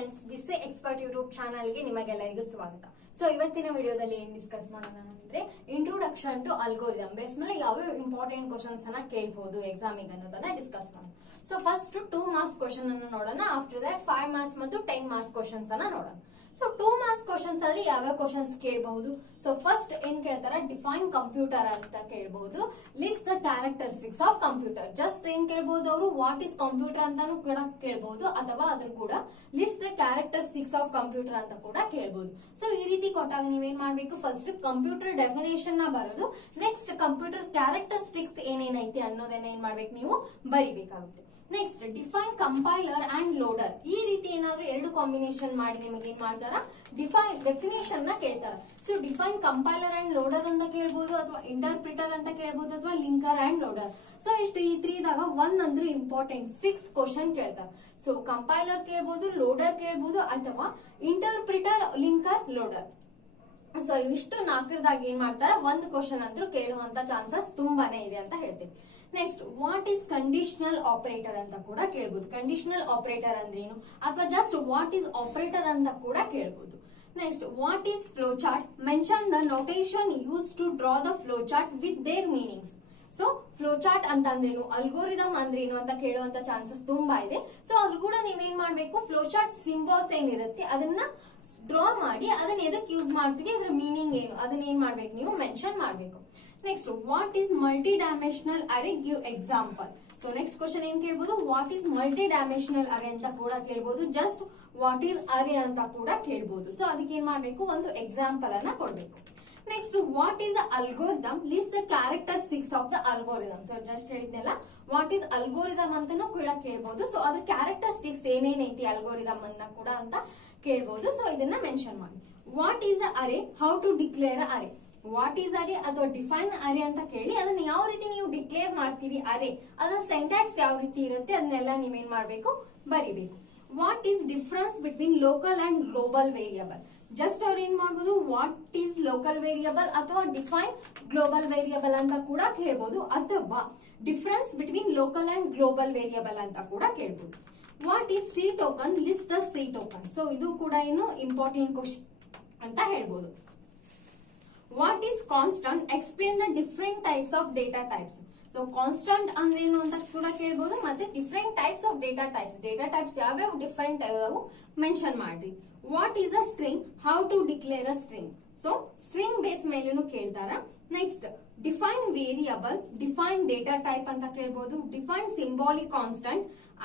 Friends, ಬಿಸಿ expert YouTube ಚಾನಲ್ಗೆ ನಿಮಗೆಲ್ಲರಿಗೂ ಸ್ವಾಗತ. ಸೊ ಇವತ್ತಿನ ವಿಡಿಯೋದಲ್ಲಿ ಏನ್ ಡಿಸ್ಕಸ್ ಮಾಡೋಣ ಅಂದ್ರೆ ಇಂಟ್ರೊಡಕ್ಷನ್ ಟು ಅಲ್ಗೋರಿದಮ್ ಬೇಸ್ ಮೇಲೆ ಯಾವ ಇಂಪಾರ್ಟೆಂಟ್ ಕ್ವಶನ್ಸ್ ಅನ್ನ ಕೇಳಬಹುದು ಎಕ್ಸಾಮಿಗೆ ಅನ್ನೋದನ್ನ ಡಿಸ್ಕಸ್ ಮಾಡೋಣ. ಸೊ ಫಸ್ಟ್ 2 ಮಾರ್ಕ್ಸ್ ಕ್ವಶನ್ ಅನ್ನು ನೋಡೋಣ. ಆಫ್ಟರ್ ದಟ್ 5 ಮಾರ್ಕ್ಸ್ ಮತ್ತು 10 ಮಾರ್ಕ್ಸ್ ಕ್ವಶನ್ಸ್ ಅನ್ನ ನೋಡೋಣ. ಸೊ 2 ಮಾರ್ಕ್ಸ್ ಕ್ವಶನ್ಸ್ ಅಲ್ಲಿ ಯಾವ ಕ್ವಶನ್ಸ್ ಕೇಳಬಹುದು? ಸೊ ಫಸ್ಟ್ ಏನ್ ಕೇಳ್ತಾರ, ಡಿಫೈನ್ ಕಂಪ್ಯೂಟರ್ ಅಂತ ಕೇಳಬಹುದು. List the characteristics of computer. Just ಏನ್ ಕೇಳಬಹುದು ಅವರು, ವಾಟ್ ಇಸ್ ಕಂಪ್ಯೂಟರ್ ಅಂತಾನು ಕೂಡ ಕೇಳಬಹುದು, ಅಥವಾ ಅದ್ರ ಕೂಡ list the characteristics of computer ಅಂತ ಕೂಡ ಕೇಳಬಹುದು. ಸೊ ಈ ರೀತಿ ಕೊಟ್ಟಾಗ ನೀವೇನ್ ಮಾಡ್ಬೇಕು, ಫಸ್ಟ್ ಕಂಪ್ಯೂಟರ್ ಡೆಫಿನೇಷನ್ ನ ಬರೋದು, ನೆಕ್ಸ್ಟ್ ಕಂಪ್ಯೂಟರ್ ಕ್ಯಾರೆಕ್ಟರಿಸ್ಟಿಕ್ಸ್ ಏನೇನೈತಿ ಅನ್ನೋದನ್ನ ಏನ್ ಮಾಡ್ಬೇಕು, ನೀವು ಬರಿಬೇಕಾಗುತ್ತೆ. Next define compiler and loader. ಈ ರೀತಿ ಏನಾದ್ರೂ ಎರಡು ಕಾಂಬಿನೇಷನ್ ಮಾಡಿ ನಿಮಗೆ ಏನ್ ಮಾಡ್ತಾರ, ಡೆಫಿನೇಷನ್ ನ ಕೇಳ್ತಾರ. So define compiler and loader ಅಂತ ಕೇಳಬಹುದು, ಅಥವಾ ಇಂಟರ್ಪ್ರಿಟರ್ ಅಂತ ಕೇಳಬಹುದು, ಅಥವಾ ಲಿಂಕರ್ ಅಂಡ್ ಲೋಡರ್. ಸೊ ಇಷ್ಟು ಈ 3ದಾಗ ಒಂದಂದ್ರೂ ಇಂಪಾರ್ಟೆಂಟ್ ಫಿಕ್ಸ್ ಕ್ವಶನ್ ಕೇಳ್ತಾರ. ಸೊ ಕಂಪೈಲರ್ ಕೇಳಬಹುದು, ಲೋಡರ್ ಕೇಳಬಹುದು, ಅಥವಾ ಇಂಟರ್ಪ್ರಿಟರ್, ಲಿಂಕರ್, ಲೋಡರ್. ಸೊ ಇಷ್ಟು 4ದಾಗ ಏನ್ ಮಾಡ್ತಾರ, ಒಂದು ಕ್ವಶನ್ ಅಂದ್ರೂ ಕೇಳುವಂತ ಚಾನ್ಸಸ್ ತುಂಬಾನೇ ಇದೆ ಅಂತ ಹೇಳ್ತೀವಿ. Next what is conditional operator ಅಂತ ಕೂಡ ಕೇಳಬಹುದು. ಕಂಡೀಷನಲ್ ಆಪರೇಟರ್ ಅಂದ್ರೇನು, ಅಥವಾ ಜಸ್ಟ್ ವಾಟ್ ಈಸ್ ಆಪರೇಟರ್ ಅಂತ ಕೂಡ ಕೇಳಬಹುದು. Next what is flow chart, mention the notation use to draw the flow chart with their meanings. So flow chart ಅಂತ ಅಂದ್ರೇನು, ಅಲ್ಗೋರಿದಮ್ ಅಂದ್ರೇನು ಅಂತ ಕೇಳುವಂತ ಚಾನ್ಸಸ್ ತುಂಬಾ ಇದೆ. ಸೊ ಅದು ಕೂಡ ನೀವೇನ್ ಮಾಡ್ಬೇಕು, ಫ್ಲೋ ಚಾರ್ಟ್ ಸಿಂಬಲ್ಸ್ ಏನಿರುತ್ತೆ ಅದನ್ನ ಡ್ರಾ ಮಾಡಿ ಅದನ್ನ ಎದಕ್ಕೆ ಯೂಸ್ ಮಾಡ್ತೀವಿ, ಅದರ ಮೀನಿಂಗ್ ಏನು, ಅದನ್ನ ಏನ್ ಮಾಡ್ಬೇಕು, ನೀವು ಮೆನ್ಷನ್ ಮಾಡ್ಬೇಕು. Next what is multi dimensional array, give example. So next question ಏನ್ ಕೇಳ್ಬೋದು, ವಾಟ್ ಈಸ್ ಮಲ್ಟಿ ಡೈಮೆನ್ಷನಲ್ ಅರೆ ಅಂತ ಕೂಡ ಕೇಳ್ಬೋದು, ಜಸ್ಟ್ ವಾಟ್ ಈಸ್ ಅರೆ ಅಂತ ಕೂಡ ಕೇಳ್ಬೋದು. ಸೊ ಅದಕ್ಕೆ ಏನ್ ಮಾಡ್ಬೇಕು, ಒಂದು ಎಕ್ಸಾಂಪಲ್ ಅನ್ನ ಕೊಡ್ಬೇಕು. Next what is the algorithm, list the characteristics of the algorithm. So just ಹೇಳಿದ್ನಲ್ಲ, ವಾಟ್ ಈಸ್ ಅಲ್ಗೋರಿದಮ್ ಅಂತಾನು ಕೂಡ ಕೇಳ್ಬೋದು. ಸೊ ಅದ್ರ ಕ್ಯಾರೆಕ್ಟರಿಸ್ಟಿಕ್ಸ್ ಏನೇನೈತಿ ಅಲ್ಗೋರಿದಮ್ ಅನ್ನ ಕೂಡ ಅಂತ ಕೇಳ್ಬೋದು. ಸೊ ಇದನ್ನ ಮೆನ್ಷನ್ ಮಾಡಿ. ವಾಟ್ ಈಸ್ ದ ಅರೆ, ಹೌ ಟು ಡಿಕ್ಲೇರ್ ಅರೆ. ವಾಟ್ ಈಸ್ ಅರೆ ಅಥವಾ ಡಿಫೈನ್ ಅರೆ ಅಂತ ಕೇಳಿ ಅದನ್ನ ಯಾವ ರೀತಿ ನೀವು ಡಿಕ್ಲೇರ್ ಮಾಡ್ತೀರಿ ಅರೆ, ಅದನ್ನ ಸೆಂಟ್ಯಾಕ್ಸ್ ಯಾವ ರೀತಿ ಇರುತ್ತೆ ಅದನ್ನೆಲ್ಲ ನೀವೇನ್ ಮಾಡ್ಬೇಕು, ಬರಿಬೇಕು. What is difference between local and global variable. Just ಅವ್ರು ಏನ್ ಮಾಡ್ಬೋದು, ವಾಟ್ ಈಸ್ ಲೋಕಲ್ ವೇರಿಯಬಲ್ ಅಥವಾ ಡಿಫೈನ್ ಗ್ಲೋಬಲ್ ವೇರಿಯಬಲ್ ಅಂತ ಕೂಡ ಕೇಳ್ಬೋದು, ಅಥವಾ difference between local and global variable ಅಂತ ಕೂಡ ಕೇಳ್ಬೋದು. What is C token, list the C token. So ಇದು ಕೂಡ ಏನು ಇಂಪಾರ್ಟೆಂಟ್ ಕ್ವಶನ್ ಅಂತ ಹೇಳ್ಬೋದು. What is constant, explain the different types of data types. So constant ಅಂದ್ರೇನು ಅಂತ ಕೂಡ ಕೇಳ್ಬೋದು, ಮತ್ತೆ different types of data types ಯಾವ್ಯಾವ ಡಿಫರೆಂಟ್ ಅದಾವು ಮೆನ್ಷನ್ ಮಾಡ್ರಿ. What is a string, how to declare a string. So string base ಮೇಲೂ ಕೇಳ್ತಾರ. Next define variable, define data type ಅಂತ ಕೇಳ್ಬೋದು, define symbolic constant,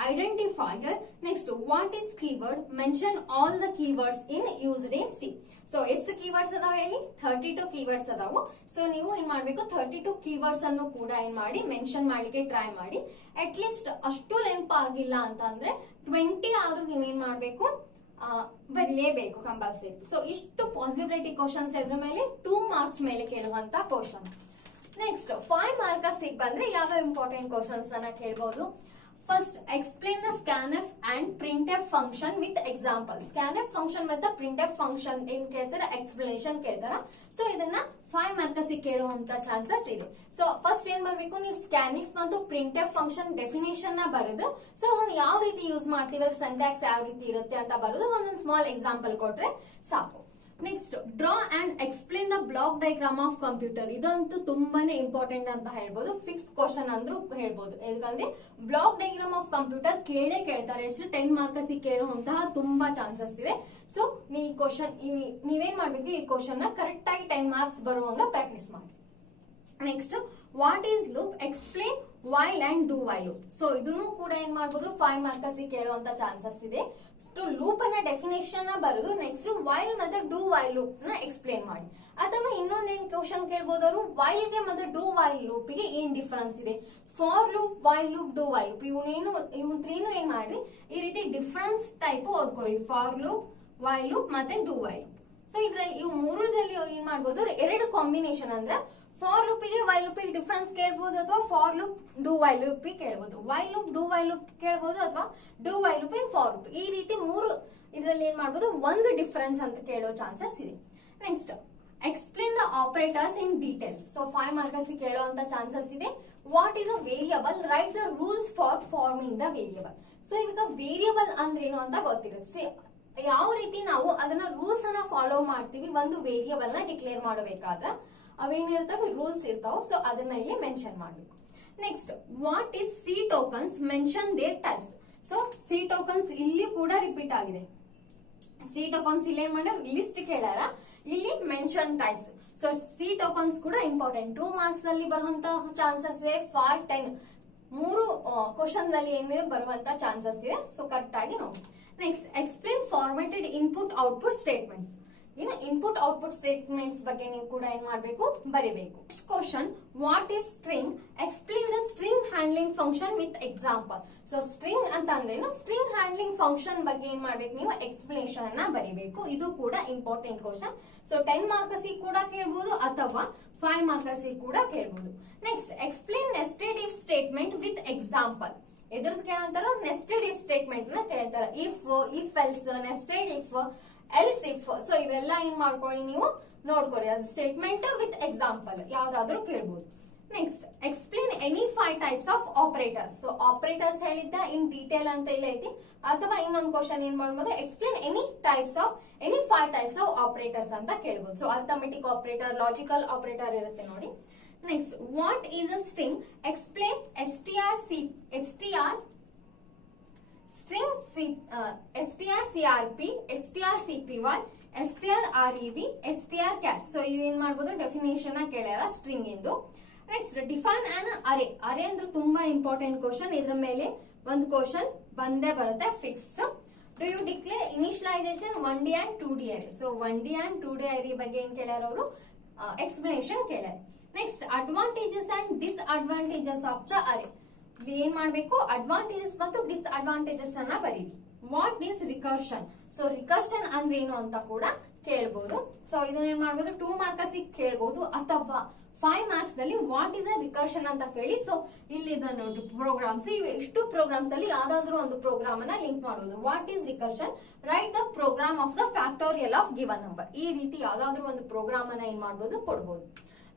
identifier. Next what is keyword, mention all the keywords in used in C. So ಎಷ್ಟು keywords ಅದಾವ ಹೇಳಿ, 32 keywords ಅದಾವು. So ನೀವು ಏನ್ ಮಾಡ್ಬೇಕು, 32 ಕೀವರ್ಡ್ಸ್ ಅನ್ನು ಕೂಡ ಏನ್ ಮಾಡಿ ಮೆನ್ಷನ್ ಮಾಡ್ಲಿಕ್ಕೆ ಟ್ರೈ ಮಾಡಿ. ಅಟ್ ಲೀಸ್ಟ್ ಅಷ್ಟು ನೆನಪಾಗಿಲ್ಲ ಅಂತ ಅಂದ್ರೆ 20 ಆದ್ರೂ ನೀವೇನ್ ಮಾಡ್ಬೇಕು, ಬರಲೇಬೇಕು ಕಂಪಲ್ಸರಿ. ಸೊ ಇಷ್ಟು ಪಾಸಿಬಿಲಿಟಿ ಕ್ವಶನ್ಸ್ ಇದ್ರ ಮೇಲೆ 2 ಮಾರ್ಕ್ಸ್ ಮೇಲೆ ಕೇಳುವಂತ ಕ್ವಶನ್. ನೆಕ್ಸ್ಟ್ 5 ಮಾರ್ಕ್ಸ್ ಬಂದ್ರೆ ಯಾವ ಇಂಪಾರ್ಟೆಂಟ್ ಕ್ವಶನ್ಸ್ ಅನ್ನ ಕೇಳಬಹುದು. First explain the scanf and printf function with example. Scanf function ಮತ್ತೆ ಪ್ರಿಂಟ್ಎಫ್ ಫಂಕ್ಷನ್ ಏನ್ ಕೇಳ್ತಾರ, ಎಕ್ಸ್ಪ್ಲನೇಷನ್ ಕೇಳ್ತಾರ. ಸೊ ಇದನ್ನ 5 ಮಾರ್ಕ್ಸ್ ಕೇಳುವಂತ ಚಾನ್ಸಸ್ ಇದೆ. ಸೊ ಫಸ್ಟ್ ಏನ್ ಮಾಡ್ಬೇಕು, ನೀವು ಸ್ಕ್ಯಾನ್ಎಫ್ ಮತ್ತು ಪ್ರಿಂಟ್ಎಫ್ ಫಂಕ್ಷನ್ ಡೆಫಿನೇಷನ್ ನ ಬರೋದು. ಸೊ ಅದನ್ನ ಯಾವ ರೀತಿ ಯೂಸ್ ಮಾಡ್ತೀವಿ, ಸಿಂಟ್ಯಾಕ್ಸ್ ಯಾವ ರೀತಿ ಇರುತ್ತೆ ಅಂತ ಬರೋದು, ಒಂದೊಂದು ಸ್ಮಾಲ್ ಎಕ್ಸಾಂಪಲ್ ಕೊಟ್ರೆ ಸಾಕು. Next draw and explain the block diagram of computer. ಇದಂತೂ ತುಂಬಾನೇ ಇಂಪಾರ್ಟೆಂಟ್ ಅಂತ ಹೇಳ್ಬೋದು, ಫಿಕ್ಸ್ ಕ್ವಶನ್ ಅಂದ್ರೂ ಹೇಳ್ಬೋದು. ಯಾಕಂದ್ರೆ ಬ್ಲಾಕ್ ಡಯಾಗ್ರಾಮ್ ಆಫ್ ಕಂಪ್ಯೂಟರ್ ಕೇಳ್ತಾರೆ, ಎಷ್ಟು 10 ಮಾರ್ಕ್ಸ್ ಕೇಳುವಂತಹ ತುಂಬಾ ಚಾನ್ಸಸ್ ಇದೆ. ಸೊ ಈ ಕ್ವಶನ್ ನೀವೇನ್ ಮಾಡ್ಬೇಕು, ಈ ಕ್ವಶನ್ ನ ಕರೆಕ್ಟ್ ಆಗಿ 10 ಮಾರ್ಕ್ಸ್ ಬರುವಂಗ ಪ್ರಾಕ್ಟೀಸ್ ಮಾಡಿ. Next what is loop, explain while and do while loop. So ಇದನ್ನು ಕೂಡ ಏನ್ ಮಾಡ್ಬೋದು, 5 ಮಾರ್ಕ್ಸ್ ಕೇಳುವಂತ ಚಾನ್ಸಸ್ ಇದೆ. ಲೂಪ್ ಅನ್ನ ಡೆಫಿನೇಷನ್ ಬರೋದು, ನೆಕ್ಸ್ಟ್ ವೈಲ್ ಮತ್ತೆ ಡೂ ವೈಲ್ ಲೂಪ್ ನ ಎಕ್ಸ್ಪ್ಲೇನ್ ಮಾಡಿ. ಅಥವಾ ಇನ್ನೊಂದೇನ್ ಕ್ವಶನ್ ಕೇಳ್ಬೋದು ಅವರು, ವೈಲ್ ಗೆ ಮತ್ತೆ ಡೂ ವೈಲ್ ಲೂಪ್ ಗೆ ಏನ್ ಡಿಫರೆನ್ಸ್ ಇದೆ, for loop, while loop, do while loop, ಇವ್ 3 ಏನ್ ಮಾಡ್ರಿ, ಈ ರೀತಿ ಡಿಫರೆನ್ಸ್ ಟೈಪ್ ಓದ್ಕೊಳ್ಳಿ, ಫಾರ್ ಲೂಪ್, ವೈಲ್ ಲೂಪ್ ಮತ್ತೆ ಡೂ ವೈಲ್ ಲೂಪ್. ಸೊ ಇದ್ರಲ್ಲಿ ಇವು 3ದಲ್ಲಿ ಏನ್ ಮಾಡ್ಬೋದು, 2 ಕಾಂಬಿನೇಷನ್ ಅಂದ್ರೆ ಫಾರ್ ಲೂಪ್ ಗೆ ವೈಲ್ ಲೂಪ್ ಗೆ ಡಿಫರೆನ್ಸ್ ಕೇಳಬಹುದು, ಅಥವಾ for loop do while loop ಕೇಳಬಹುದು, while loop do while loop ಕೇಳಬಹುದು, ಅಥವಾ do while loop in for loop. ಈ ರೀತಿ 3 ಇದ್ರಲ್ಲಿ ಏನ್ ಮಾಡಬಹುದು, ಒಂದು ಡಿಫರೆನ್ಸ್ ಅಂತ ಕೇಳೋ ಚಾನ್ಸಸ್ ಇದೆ. Next explain the operators in details. So 5 marks ಕೇಳುವಂತ ಚಾನ್ಸಸ್ ಇದೆ. What is a variable, write the rules for forming the variable. So ಇವಾಗ ವೇರಿಯಬಲ್ ಅಂದ್ರೇನು ಅಂತ ಗೊತ್ತಿರುತ್ತೆ. ಯಾವ ರೀತಿ ನಾವು ಅದನ್ನ ರೂಲ್ಸ್ ಅನ್ನ ಫಾಲೋ ಮಾಡ್ತೀವಿ ಒಂದು ವೇರಿಯಬಲ್ ನ ಡಿಕ್ಲೇರ್ ಮಾಡಬೇಕಾದ್ರೆ ಅವೇನಿರ್ತಾವೆ ರೂಲ್ಸ್ ಇರ್ತಾವ. ಸೊ ಅದನ್ನ ಇಲ್ಲಿ ಮೆನ್ಷನ್ ಮಾಡ್ಬೇಕು. Next what is C tokens mention their types. So C tokens ಇಲ್ಲಿ ಕೂಡ ರಿಪೀಟ್ ಆಗಿದೆ. ಸಿ ಟೋಕನ್ಸ್ ಇಲ್ಲಿ ಏನ್ ಮಾಡ್ಯಾರ ಲಿಸ್ಟ್ ಕೇಳ್ಯಾರ, ಇಲ್ಲಿ mention types. So C tokens ಕೂಡ ಇಂಪಾರ್ಟೆಂಟ್. 2 ಮಾರ್ಕ್ಸ್ ಅಲ್ಲಿ ಬರುವಂತ ಚಾನ್ಸಸ್ ಇದೆ. 5, 10 3 ಕ್ವಶನ್ ನಲ್ಲಿ ಏನೇ ಬರುವಂತ ಚಾನ್ಸಸ್ ಇದೆ. ಸೊ ಕರೆಕ್ಟ್ ಆಗಿ ನೋಡಿ. Next explain formatted input output statements. ಇನ್ನು ಇನ್ಪುಟ್ ಔಟ್ಪುಟ್ ಸ್ಟೇಟ್ಮೆಂಟ್ಸ್ ಬಗ್ಗೆ ನೀವು ಕೂಡ ಏನ್ ಮಾಡ್ಬೇಕು ಬರಿಬೇಕು. Next question what is string, explain the string handling function with example. So string ಅಂತ ಅಂದ್ರೇನು, ಸ್ಟ್ರಿಂಗ್ ಹ್ಯಾಂಡ್ಲಿಂಗ್ ಫಂಕ್ಷನ್ ಬಗ್ಗೆ ಏನ್ ಮಾಡ್ಬೇಕು ನೀವು ಎಕ್ಸ್ಪ್ಲೇಷನ್ ಅನ್ನ ಬರಿಬೇಕು. ಇದು ಕೂಡ ಇಂಪಾರ್ಟೆಂಟ್ ಕ್ವಶನ್. ಸೊ 10 ಮಾರ್ಕ್ಸ್ ಕೂಡ ಕೇಳಬಹುದು ಅಥವಾ 5 ಮಾರ್ಕ್ಸ್ ಕೂಡ ಕೇಳಬಹುದು. Next explain nested if statement with example. ಎದ್ರದ್ದು ಕೇಳಂತಾರ ನೆಸ್ಟೆಡ್ ಇಫ್ ಸ್ಟೇಟ್ಮೆಂಟ್ ನ ಕೇಳ್ತಾರ. If else, nested if, else if. So ಇವೆಲ್ಲ ಏನ್ ಮಾಡ್ಕೊಳ್ಳಿ ನೀವು ನೋಡ್ಕೊಳ್ಳಿ. ಅದು ಸ್ಟೇಟ್ಮೆಂಟ್ ವಿತ್ ಎಕ್ಸಾಂಪಲ್ ಯಾವ್ದಾದ್ರು ಕೇಳ್ಬೋದು. Next explain any 5 types of operators. So operators ಹೇಳಿದ್ದ ಇನ್ ಡೀಟೇಲ್ ಅಂತ ಇಲ್ಲ ಐತಿ. ಅಥವಾ ಇನ್ನೊಂದು ಕ್ವಶನ್ ಏನ್ ಮಾಡ್ಬೋದು explain any 5 types of operators ಅಂತ ಕೇಳ್ಬೋದು. So arithmetic operator, logical operator ಇರುತ್ತೆ ನೋಡಿ. Next what is a string, explain strcrp, strcpy, strrev, strcat. So ಇದೇನ್ ಮಾಡ್ಬೋದು ಡೆಫಿನೇಷನ್ ಕೇಳ್ಯಾರ ಸ್ಟ್ರಿಂಗ್ ಇಂದು. Next define an array. Array ಅಂದ್ರೆ ತುಂಬಾ ಇಂಪಾರ್ಟೆಂಟ್ ಕ್ವಶನ್. ಇದ್ರ ಮೇಲೆ ಒಂದು ಕ್ವಶನ್ ಬಂದೇ ಬರುತ್ತೆ fix. Do you declare initialization 1D and 2D array. So 1D and 2D array ಬಗ್ಗೆ ಏನ್ ಕೇಳ್ಯಾರ ಅವರು ಎಕ್ಸ್ಪ್ಲನೇಷನ್ ಕೇಳ್ಯಾರ. Next advantages and disadvantages of the array. ಇಲ್ಲಿ ಏನ್ ಮಾಡ್ಬೇಕು ಅಡ್ವಾಂಟೇಜಸ್ ಮತ್ತು ಡಿಸ್ಅಡ್ವಾಂಟೇಜಸ್ ಅನ್ನ ಬರೀರಿ. What is recursion. So recursion ಅಂದ್ರೆ ಏನು ಅಂತ ಕೂಡ ಕೇಳ್ಬೋದು. ಸೊ ಇದನ್ನ ಏನ್ ಮಾಡ್ಬೋದು 2 ಮಾರ್ಕ್ಸ್ ಕೇಳ್ಬೋದು ಅಥವಾ 5 ಮಾರ್ಕ್ಸ್ ನಲ್ಲಿ ವಾಟ್ ಇಸ್ ಅ ರಿಕರ್ಷನ್ ಅಂತ ಕೇಳಿ. ಸೊ ಇಲ್ಲಿ ನೋಡಿ ಪ್ರೋಗ್ರಾಮ್ಸ್, ಇಷ್ಟು ಪ್ರೋಗ್ರಾಮ್ಸ್ ಅಲ್ಲಿ ಯಾವ್ದಾದ್ರು ಒಂದು ಪ್ರೋಗ್ರಾಮ್ ಅನ್ನ ಲಿಂಕ್ ಮಾಡೋದು. What is recursion, write the program of the factorial of given number. ಈ ರೀತಿ ಯಾವ್ದಾದ್ರು ಒಂದು ಪ್ರೋಗ್ರಾಮ್ ಅನ್ನ ಏನ್ ಮಾಡ್ಬೋದು ಕೊಡ್ಬೋದು.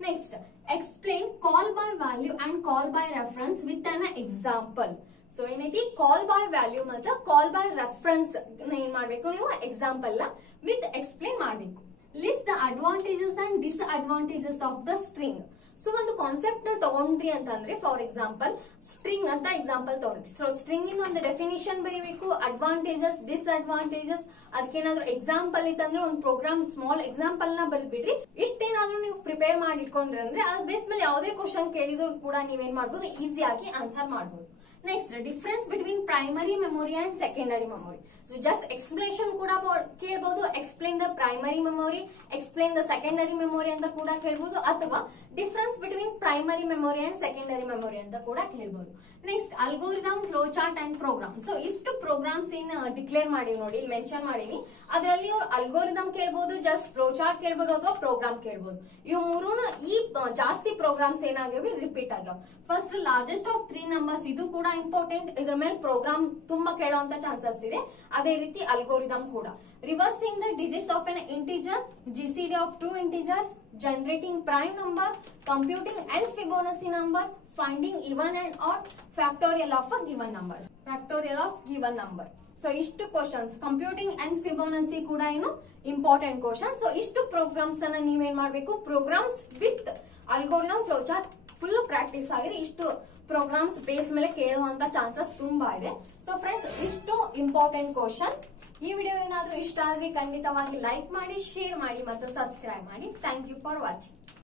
Next explain call by value and call by reference with an example. So ಏನೈತಿ ಕಾಲ್ ಬೈ ವ್ಯಾಲ್ಯೂ ಮತ್ತು ಕಾಲ್ ಬೈ ರೆಫರೆನ್ಸ್ ಏನ್ ಮಾಡ್ಬೇಕು ನೀವು ಎಕ್ಸಾಂಪಲ್ ನ ವಿತ್ ಎಕ್ಸ್ಪ್ಲೇನ್ ಮಾಡ್ಬೇಕು. List the advantages and disadvantages of the string. So ಒಂದು ಕಾನ್ಸೆಪ್ಟ್ ನ ತಗೊಂಡ್ರಿ ಅಂತಂದ್ರೆ ಫಾರ್ ಎಕ್ಸಾಂಪಲ್ ಸ್ಟ್ರಿಂಗ್ ಅಂತ ಎಕ್ಸಾಂಪಲ್ ತಗೊಂಡ್ರಿ. ಸೊ ಸ್ಟ್ರಿಂಗ್ ಇನ್ ಒಂದು ಡೆಫಿನಿಷನ್ ಬರೀಬೇಕು, ಅಡ್ವಾಂಟೇಜಸ್ ಡಿಸ್ಅಡ್ವಾಂಟೇಜಸ್, ಅದಕ್ಕೇನಾದ್ರು ಎಕ್ಸಾಂಪಲ್ ಇತ್ತಂದ್ರೆ ಒಂದು ಪ್ರೋಗ್ರಾಮ್ ಸ್ಮಾಲ್ ಎಕ್ಸಾಂಪಲ್ ನ ಬರೆದ್ಬಿಡ್ರಿ. ಇಷ್ಟೇನಾದ್ರೂ ನೀವು ಪ್ರಿಪೇರ್ ಮಾಡಿ ಇಟ್ಕೊಂಡ್ರಿ ಅಂದ್ರೆ ಅದ್ ಬೇಸ್ ಮೇಲೆ ಯಾವುದೇ ಕ್ವಶನ್ ಕೇಳಿದ್ರು ಕೂಡ ನೀವೇನ್ ಮಾಡ್ಬೋದು ಈಸಿಯಾಗಿ ಆನ್ಸರ್ ಮಾಡ್ಬೋದು. Next difference between primary memory and secondary memory. So just explanation ಕೂಡ ಕೇಳಬಹುದು. Explain the primary memory, explain the secondary memory ಅಂತ ಕೂಡ ಕೇಳಬಹುದು. ಅಥವಾ difference between primary memory and secondary memory ಅಂತ ಕೂಡ ಕೇಳಬಹುದು. Next algorithm, flow chart and program. So ಇಷ್ಟು ಪ್ರೋಗ್ರಾಮ್ಸ್ ಏನ್ ಡಿಕ್ಲೇರ್ ಮಾಡಿ ನೋಡಿ ಮೆನ್ಷನ್ ಮಾಡೀನಿ. ಅದರಲ್ಲಿ ಅವ್ರು ಅಲ್ಗೋರಿದಮ್ ಕೇಳಬಹುದು, ಜಸ್ಟ್ ಫ್ಲೋ ಚಾರ್ಟ್ ಕೇಳಬಹುದು ಅಥವಾ ಪ್ರೋಗ್ರಾಮ್ ಕೇಳಬಹುದು. ಇವು ಮೂರೂ ಈ ಜಾಸ್ತಿ ಪ್ರೋಗ್ರಾಮ್ಸ್ ಏನಾಗ್ಯಾವ ರಿಪೀಟ್ ಆಗ್ಯಾವ. ಫಸ್ಟ್ ಲಾರ್ಜೆಸ್ಟ್ ಆಫ್ 3 ನಂಬರ್ಸ್, ಇದು ಕೂಡ ಇಂಪಾರ್ಟೆಂಟ್. ಇದ್ರ ಮೇಲೆ ಪ್ರೋಗ್ರಾಮ್ ತುಂಬಾ ಕೇಳುವಂತ ಚಾನ್ಸಸ್ ಇದೆ. ಅದೇ ರೀತಿ ಅಲ್ಗೋರಿದಮ್ ಕೂಡ. Reversing the digits of an integer, GCD of 2 integers, generating prime number, computing an Fibonacci number, finding even and odd, factorial of a given number, factorial of given number. So ಇಷ್ಟು questions, computing and Fibonacci ಕೂಡ ಏನು important question. So ಇಷ್ಟು programs ಅನ್ನ ನೀವೇನ್ ಮಾಡ್ಬೇಕು programs with algorithm, flow chart full practice ಆಗಿರಿ. ಇಷ್ಟು programs base ಮೇಲೆ ಕೇಳುವಂತ ಚಾನ್ಸಸ್ ತುಂಬಾ ಇದೆ. ಸೊ ಫ್ರೆಂಡ್ಸ್ ಇಷ್ಟು ಇಂಪಾರ್ಟೆಂಟ್ ಕ್ವಶನ್. ಈ ವಿಡಿಯೋ ಏನಾದ್ರೂ ಇಷ್ಟ ಆದ್ರೆ ಖಂಡಿತವಾಗಿ ಲೈಕ್ ಮಾಡಿ, ಶೇರ್ ಮಾಡಿ ಮತ್ತು ಸಬ್ಸ್ಕ್ರೈಬ್ ಮಾಡಿ. Thank you for watching.